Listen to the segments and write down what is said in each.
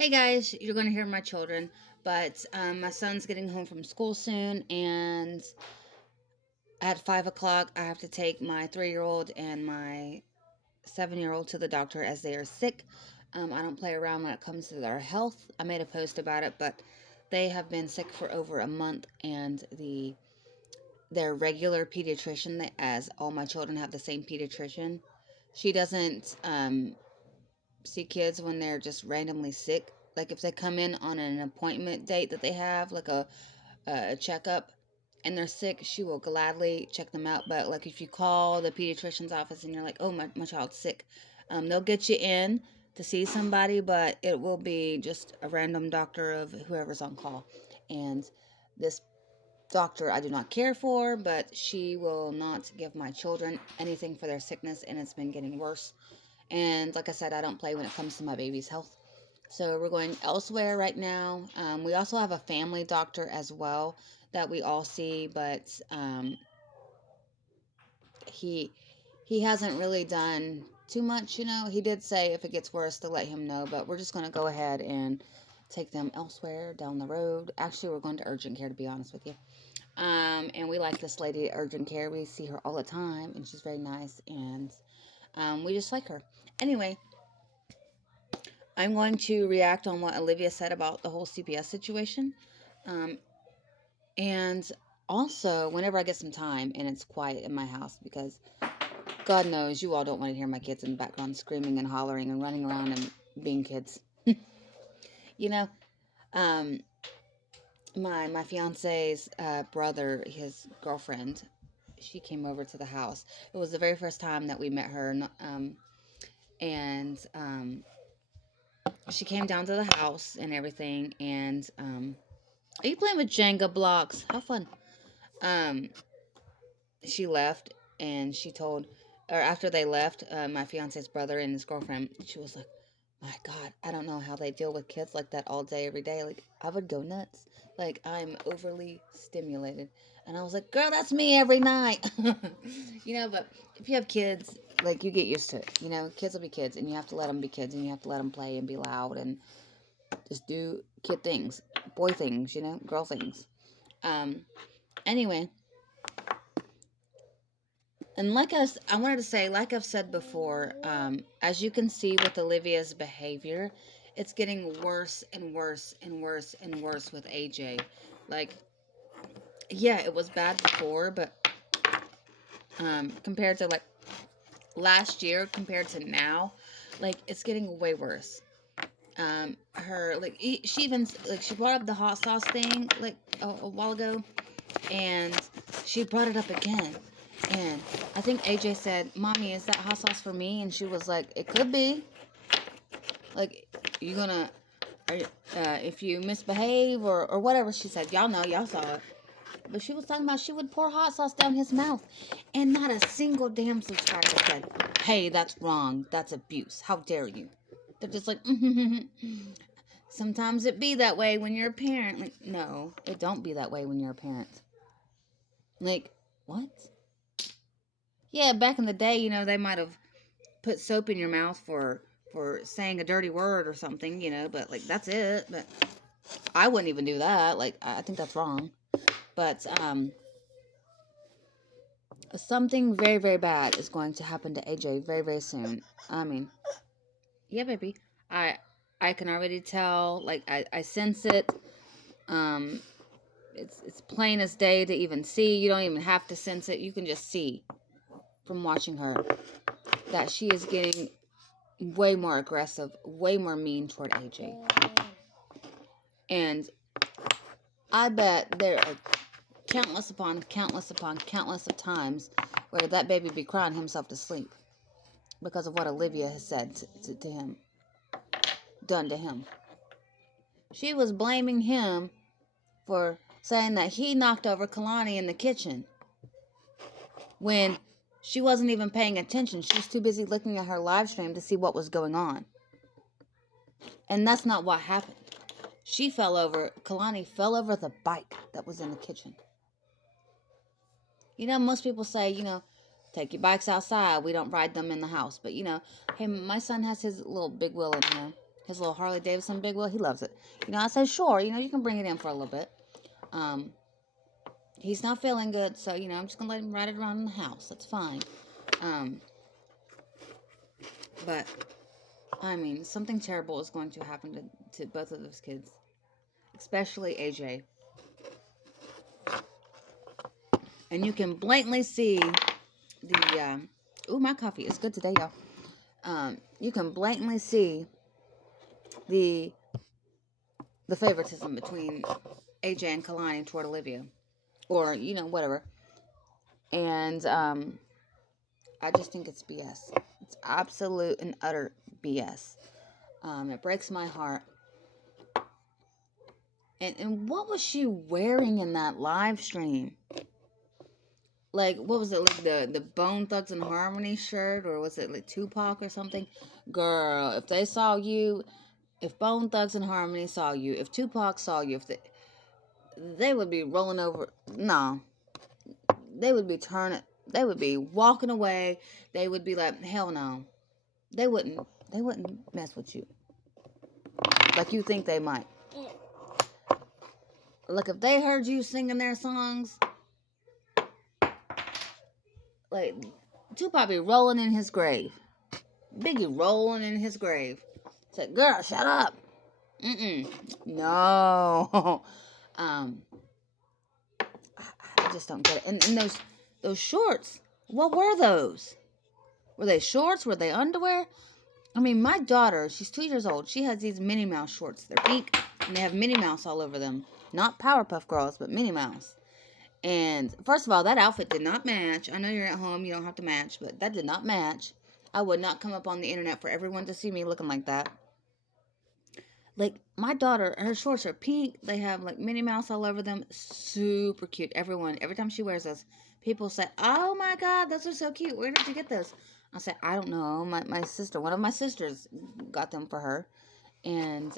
Hey guys, you're going to hear my children, but my son's getting home from school soon, and at 5 o'clock, I have to take my 3-year-old and my 7-year-old to the doctor as they are sick. I don't play around when it comes to their health. I made a post about it, but they have been sick for over a month, and their regular pediatrician, as all my children have the same pediatrician, she doesn't see kids when they're just randomly sick. Like if they come in on an appointment date that they have, like a checkup, and they're sick, she will gladly check them out. But like if you call the pediatrician's office and you're like, oh, my child's sick, they'll get you in to see somebody, but it will be just a random doctor of whoever's on call. And this doctor I do not care for, but she will not give my children anything for their sickness, and it's been getting worse. And like I said, I don't play when it comes to my baby's health. So we're going elsewhere right now. We also have a family doctor as well that we all see, but he he hasn't really done too much. He did say if it gets worse to let him know, but we're just going to go ahead and take them elsewhere down the road. Actually, we're going to urgent care, to be honest with you. And we like this lady at urgent care. We see her all the time, and she's very nice, and we just like her. Anyway, I'm going to react on what Olivia said about the whole CPS situation. Um, and also, whenever I get some time and it's quiet in my house, because God knows you all don't want to hear my kids in the background screaming and hollering and running around and being kids. you know, um, my fiance's brother, his girlfriend, she came over to the house. It was the very first time that we met her, and she came down to the house and everything, and are you playing with Jenga blocks? How fun. Um, she left, and she told, or after they left, my fiance's brother and his girlfriend, she was like, my God, I don't know how they deal with kids like that all day, every day. Like, I would go nuts. Like, I'm overly stimulated. And I was like, girl, that's me every night. But if you have kids, like, you get used to it. Kids will be kids, and you have to let them be kids, and you have to let them play and be loud and just do kid things, boy things, girl things. Anyway, and I wanted to say, like I've said before, as you can see with Olivia's behavior, it's getting worse and worse and worse and worse with AJ. Like, yeah, it was bad before, but compared to like last year, compared to now, like it's getting way worse. Her like she even like she brought up the hot sauce thing like a while ago, and she brought it up again. And I think AJ said, Mommy, is that hot sauce for me? And she was like, it could be. Like, you gonna, if you misbehave or whatever she said. Y'all know, y'all saw it. But she was talking about she would pour hot sauce down his mouth. And not a single damn subscriber said, hey, that's wrong. That's abuse. How dare you? They're just like, sometimes it be that way when you're a parent. Like, no, it don't be that way when you're a parent. Like, what? Yeah, back in the day, they might have put soap in your mouth for saying a dirty word or something, but like that's it. But I wouldn't even do that. Like I think that's wrong. But something very very bad is going to happen to AJ very very soon. I mean, yeah, baby. I I can already tell. Like I sense it. Um, it's plain as day to even see. You don't even have to sense it. You can just see from watching her that she is getting way more aggressive, way more mean toward AJ. And I bet there are countless upon countless upon countless of times where that baby be crying himself to sleep because of what Olivia has said to him, done to him. She was blaming him for saying that he knocked over Kalani in the kitchen when she wasn't even paying attention. She was too busy looking at her live stream to see what was going on. And that's not what happened. Kalani fell over the bike that was in the kitchen. Most people say, take your bikes outside. We don't ride them in the house. But, hey, my son has his little big wheel in here. his little Harley Davidson big wheel. He loves it. I said, sure, you can bring it in for a little bit. Um, he's not feeling good, so, I'm just going to let him ride it around in the house. That's fine. But, I mean, something terrible is going to happen to both of those kids, especially AJ. And you can blatantly see the, my coffee is good today, y'all. You can blatantly see the favoritism between AJ and Kalani toward Olivia. Or, whatever. And, I just think it's BS. It's absolute and utter BS. It breaks my heart. And what was she wearing in that live stream? Like, what was it? Like the Bone Thugs and Harmony shirt? Or was it like Tupac or something? Girl, if they saw you, if Bone Thugs and Harmony saw you, if Tupac saw you, they would be rolling over. No. They would be turning. They would be walking away. They would be like, hell no. They wouldn't mess with you. Like you think they might. Like if they heard you singing their songs, like Tupac be rolling in his grave. Biggie rolling in his grave. Said, girl, shut up. No. I just don't get it. And those shorts, what were those? Were they shorts? Were they underwear? I mean, my daughter, she's 2 years old. She has these Minnie Mouse shorts. They're pink, and they have Minnie Mouse all over them. Not Powerpuff Girls, but Minnie Mouse. And first of all, that outfit did not match. I know you're at home, you don't have to match, but that did not match. I would not come up on the internet for everyone to see me looking like that. Like, my daughter, her shorts are pink. They have, like, Minnie Mouse all over them. Super cute. Every time she wears those, people say, oh, my God, those are so cute. Where did you get those? I said, I don't know. My sister, one of my sisters got them for her. And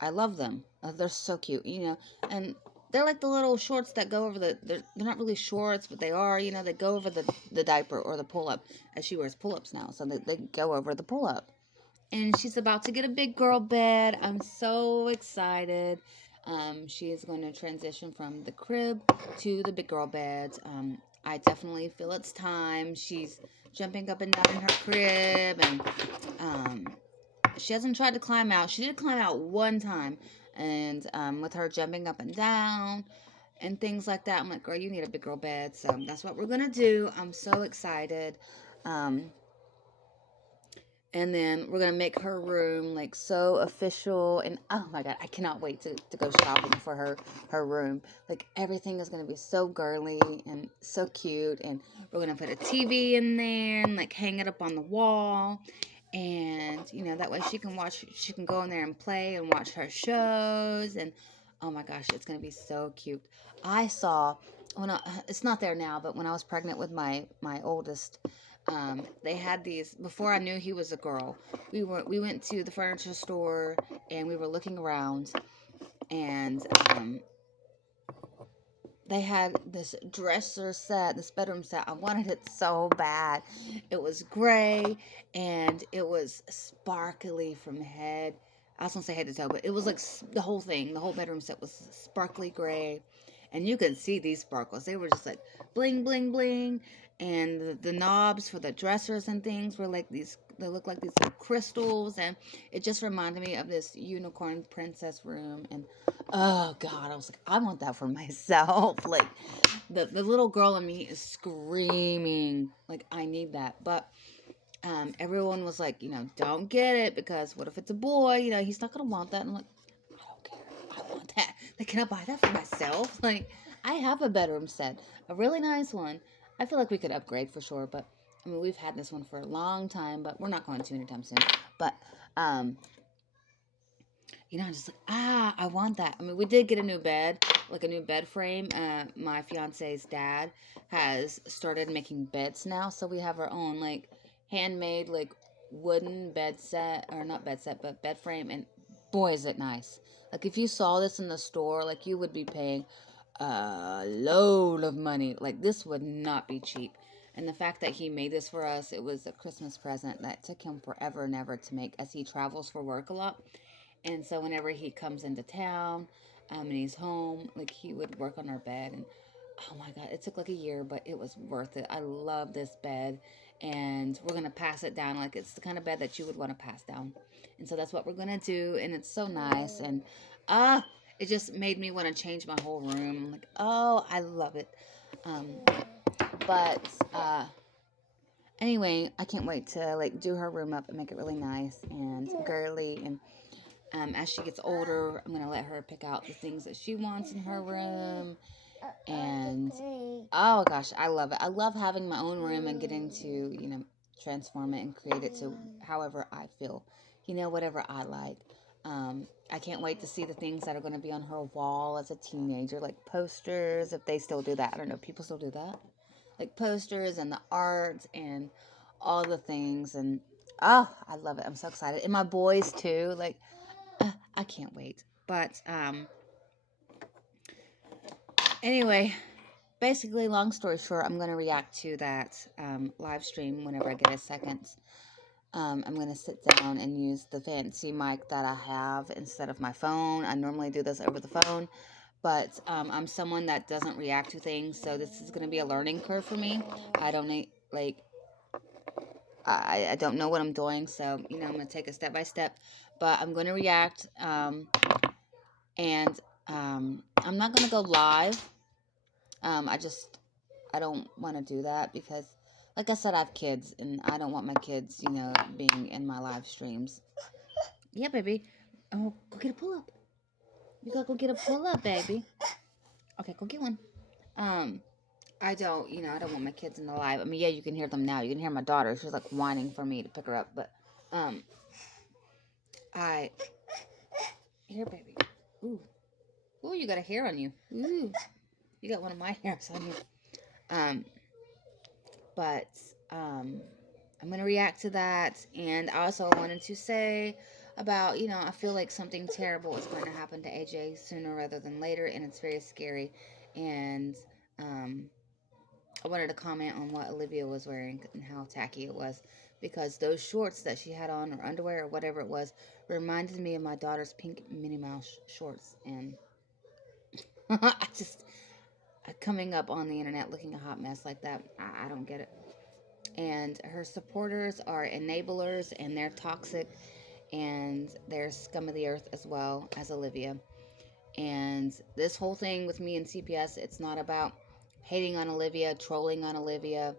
I love them. They're so cute, And they're like the little shorts that go over they're not really shorts, but they are, they go over the diaper or the pull-up. As she wears pull-ups now, so they go over the pull-up. And she's about to get a big girl bed. I'm so excited. She is going to transition from the crib to the big girl bed. I definitely feel it's time. She's jumping up and down in her crib, and she hasn't tried to climb out. She did climb out one time, and with her jumping up and down and things like that, I'm like, girl, you need a big girl bed. So that's what we're gonna do. I'm so excited. And then we're going to make her room like so official. And oh my God, I cannot wait to go shopping for her room. Like everything is going to be so girly and so cute. And we're going to put a TV in there and like hang it up on the wall. And, that way she can go in there and play and watch her shows. And oh my gosh, it's going to be so cute. I saw, it's not there now, but when I was pregnant with my oldest, they had these before I knew he was a girl. We went to the furniture store and we were looking around, and they had this dresser set, this bedroom set. I wanted it so bad. It was gray and it was sparkly from head. I was gonna say head to toe, but it was like the whole thing. The whole bedroom set was sparkly gray, and you could see these sparkles. They were just like bling, bling, bling. And the knobs for the dressers and things were like these. They look like these little crystals, and it just reminded me of this unicorn princess room. And oh God, I was like, I want that for myself. Like the little girl in me is screaming, like I need that. But everyone was like, don't get it because what if it's a boy? He's not gonna want that. And I'm like, I don't care. I want that. Like, can I buy that for myself? Like, I have a bedroom set, a really nice one. I feel like we could upgrade for sure, but I mean, we've had this one for a long time, but we're not going to anytime soon. But I'm just like, I want that. I mean, we did get a new bed, like a new bed frame. My fiance's dad has started making beds now, so we have our own, like, handmade, like, wooden bed set, or not bed set, but bed frame, and boy, is it nice. Like, if you saw this in the store, like, you would be paying a load of money. Like, this would not be cheap. And the fact that he made this for us, it was a Christmas present that took him forever and ever to make, as he travels for work a lot. And so whenever he comes into town, and he's home, like he would work on our bed, and oh my god, it took like a year, but it was worth it. I love this bed, and we're gonna pass it down. Like it's the kind of bed that you would want to pass down, and so that's what we're gonna do. And it's so nice, and ah, it just made me want to change my whole room. I'm like, oh, I love it. Um, but anyway, I can't wait to like do her room up and make it really nice and girly. And as she gets older, I'm gonna let her pick out the things that she wants in her room. And oh gosh, I love it. I love having my own room and getting to, transform it and create it to however I feel, whatever I like. I can't wait to see the things that are going to be on her wall as a teenager, like posters, if they still do that. I don't know, people still do that, like posters and the art and all the things. And oh, I love it. I'm so excited. And my boys too. Like, I can't wait. But anyway, basically, long story short, I'm going to react to that live stream whenever I get a second. I'm going to sit down and use the fancy mic that I have instead of my phone. I normally do this over the phone, but I'm someone that doesn't react to things, so this is going to be a learning curve for me. I don't need, like, I don't know what I'm doing, so, I'm going to take it step by step, but I'm going to react, and I'm not going to go live. I don't want to do that because, like I said, I have kids, and I don't want my kids, being in my live streams. Yeah, baby. Oh, go get a pull-up. You gotta go get a pull-up, baby. Okay, go get one. Um, I don't want my kids in the live. I mean, yeah, you can hear them now. You can hear my daughter. She's like whining for me to pick her up, but, um, I, here, baby. Ooh. Ooh, you got a hair on you. Ooh. You got one of my hairs on you. Um, but, um, I'm going to react to that. And I also wanted to say about, I feel like something terrible is going to happen to AJ sooner rather than later. And it's very scary. And I wanted to comment on what Olivia was wearing and how tacky it was. Because those shorts that she had on, or underwear, or whatever it was, reminded me of my daughter's pink Minnie Mouse shorts. And I just, coming up on the internet looking a hot mess like that, I don't get it. And her supporters are enablers, and they're toxic, and they're scum of the earth as well as Olivia. And this whole thing with me and CPS, it's not about hating on Olivia, trolling on Olivia.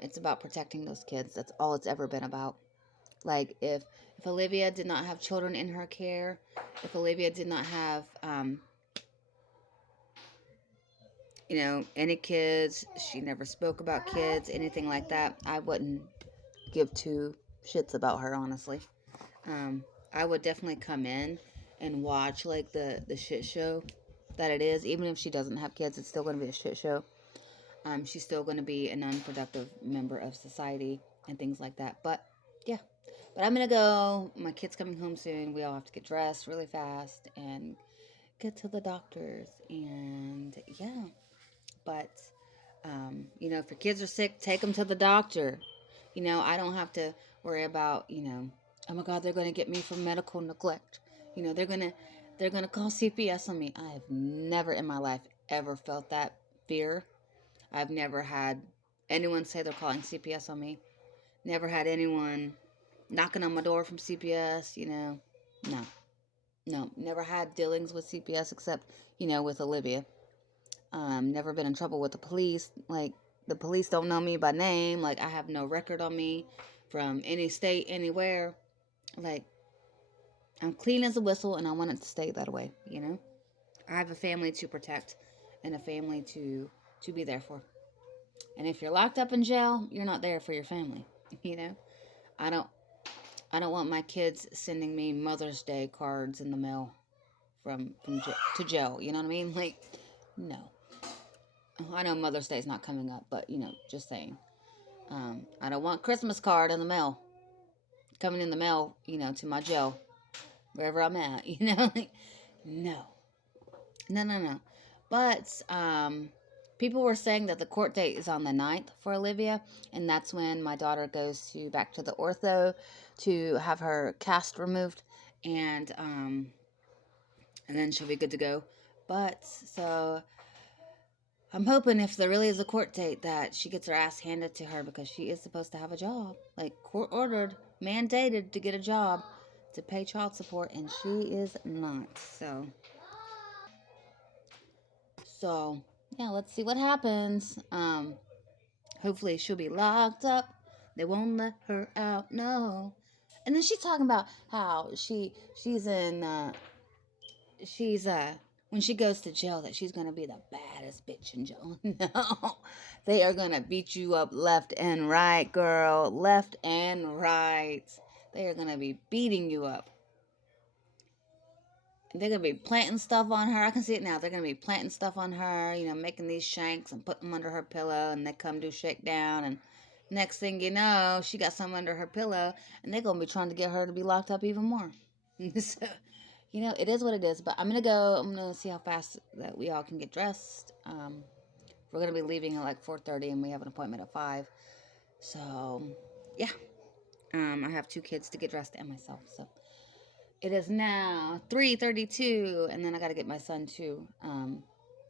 It's about protecting those kids. That's all it's ever been about. Like, if Olivia did not have children in her care, if Olivia did not have any kids, she never spoke about kids, anything like that, I wouldn't give two shits about her, honestly. I would definitely come in and watch, like, the shit show that it is. Even if she doesn't have kids, it's still going to be a shit show. She's still going to be an unproductive member of society and things like that. But, yeah. But I'm going to go. My kid's coming home soon. We all have to get dressed really fast and get to the doctors. And, yeah. But, if your kids are sick, take them to the doctor. I don't have to worry about, oh my God, they're going to get me for medical neglect. They're going to call CPS on me. I have never in my life ever felt that fear. I've never had anyone say they're calling CPS on me. Never had anyone knocking on my door from CPS, No. No, never had dealings with CPS except, with Olivia. Never been in trouble with the police. Like, the police don't know me by name. Like, I have no record on me from any state, anywhere. Like, I'm clean as a whistle, and I want it to stay that way, I have a family to protect and a family to be there for. And if you're locked up in jail, you're not there for your family, you know? I don't I don't want my kids sending me Mother's Day cards in the mail to jail, you know what I mean? Like, no. I know Mother's Day's not coming up, but just saying. I don't want Christmas card in the mail coming in the mail, to my jail wherever I'm at, like, no, no, no, no. But People were saying that the court date is on the 9th for Olivia, and that's when my daughter goes to back to the ortho to have her cast removed, and and then she'll be good to go. But so I'm hoping if there really is a court date that she gets her ass handed to her, because she is supposed to have a job, like court ordered, mandated to get a job to pay child support, and she is not. So yeah, let's see what happens. Hopefully she'll be locked up. They won't let her out, no. And then she's talking about how she's in she's when she goes to jail, that she's gonna be the baddest bitch in jail. No, they are gonna beat you up left and right, girl, left and right. They are gonna be beating you up. And they're gonna be planting stuff on her. I can see it now. They're gonna be planting stuff on her, making these shanks and putting them under her pillow, and they come do shakedown, and next thing you know, she got some under her pillow, and they're gonna be trying to get her to be locked up even more. So, it is what it is. But I'm gonna go. I'm gonna see how fast that we all can get dressed. We're gonna be leaving at like 4:30, and we have an appointment at 5. So, yeah. I have 2 kids to get dressed and myself. So it is now 3:32, and then I gotta get my son too.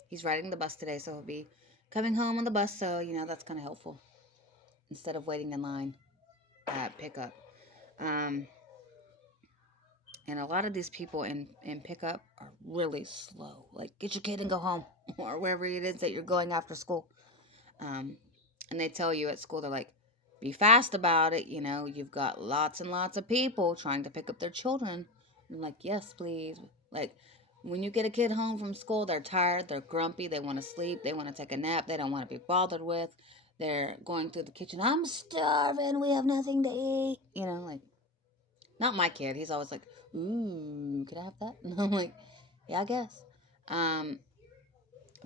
He's riding the bus today, so he'll be coming home on the bus. So that's kind of helpful instead of waiting in line at pickup. Um, And a lot of these people in pickup are really slow. Like, get your kid and go home, or wherever it is that you're going after school. Um, and they tell you at school, they're like, be fast about it. You've got lots and lots of people trying to pick up their children. I'm like, yes, please. Like, when you get a kid home from school, they're tired, they're grumpy, they want to sleep, they want to take a nap, they don't want to be bothered with. They're going through the kitchen, I'm starving, we have nothing to eat. Like, not my kid. He's always like, ooh, could I have that? And I'm like, yeah, I guess. Um,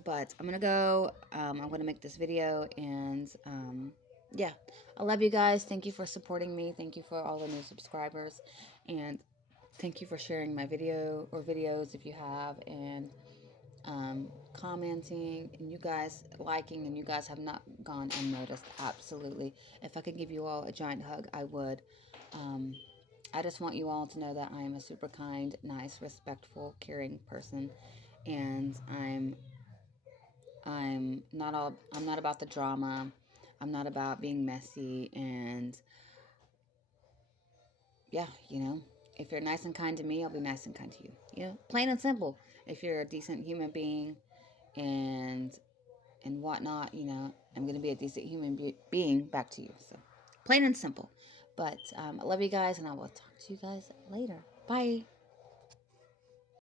but I'm going to go. I'm going to make this video. And yeah, I love you guys. Thank you for supporting me. Thank you for all the new subscribers. And thank you for sharing my video or videos if you have. And commenting, and you guys liking, and you guys have not gone unnoticed. Absolutely. If I could give you all a giant hug, I would. Um, I just want you all to know that I am a super kind, nice, respectful, caring person, and I'm not about the drama. I'm not about being messy, and yeah, if you're nice and kind to me, I'll be nice and kind to you. Plain and simple. If you're a decent human being and whatnot, I'm going to be a decent human being back to you. So, plain and simple. But I love you guys, and I will talk to you guys later. Bye.